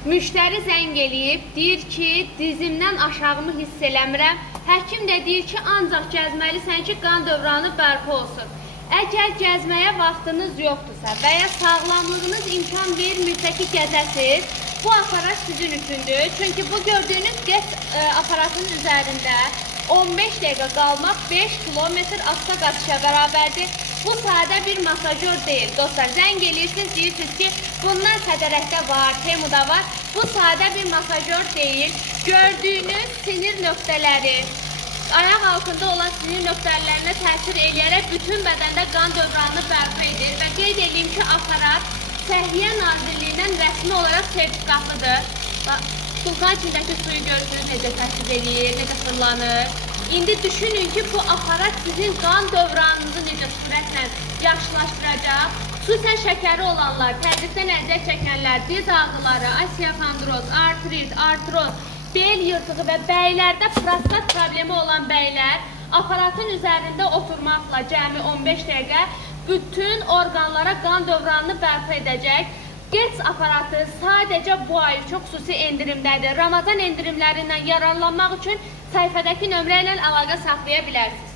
Müştəri zəng eləyib, deyir ki, dizimdən aşağımı hiss eləmirəm. Həkim də deyir ki, ancaq gəzməlisən ki, qan dövranı bərpa olsun. Əgər gəzməyə vaxtınız yoxdursa və ya sağlamlığınız imkan vermirsə ki, gəzəsiz, bu aparat sizin üçündür. Çünki bu gördüyünüz gəz aparatının üzərində 15 dəqiqə qalmaq 5 kilometr asta qaçışa bərabərdir. Bu sadə bir masajör deyil. Dostlar, zəng eləyirsiniz, deyirsiniz ki, bundan Fədərəkdə var, Temuda var. Bu sadə bir masajör deyil. Gördüyünüz sinir nöqtələri, ayaq altında olan sinir nöqtələrinə təsir eləyərək bütün bədəndə qan dövranını bərpa edir. Və qeyd edeyim ki, aparat Səhiyyə Nazirliyindən rəsmi olaraq sertifikatlıdır. Sultan içindəki suyu görürsünüz, necə təsir eləyir, necə fırlanır. İndi düşünün ki, bu aparat sizin qan dövranınızı necə sürətlə yaşlaşdıracaq. Xüsusən şəkəri olanlar, təzyiqdən əziyyət çəkənlər, diz ağrıları, osteokondroz, artrit, artroz, bel yırtığı və bəylərdə prostat problemi olan bəylər aparatın üzərində oturmaqla cəmi 15 dəqiqə bütün orqanlara qan dövranını bərpa edəcək. GETS aparatı sadəcə bu ay çox xüsusi endirimdədir. Ramazan endirimlərindən yararlanmaq üçün səhifədəki nömrə ilə əlaqə saxlaya bilərsiniz.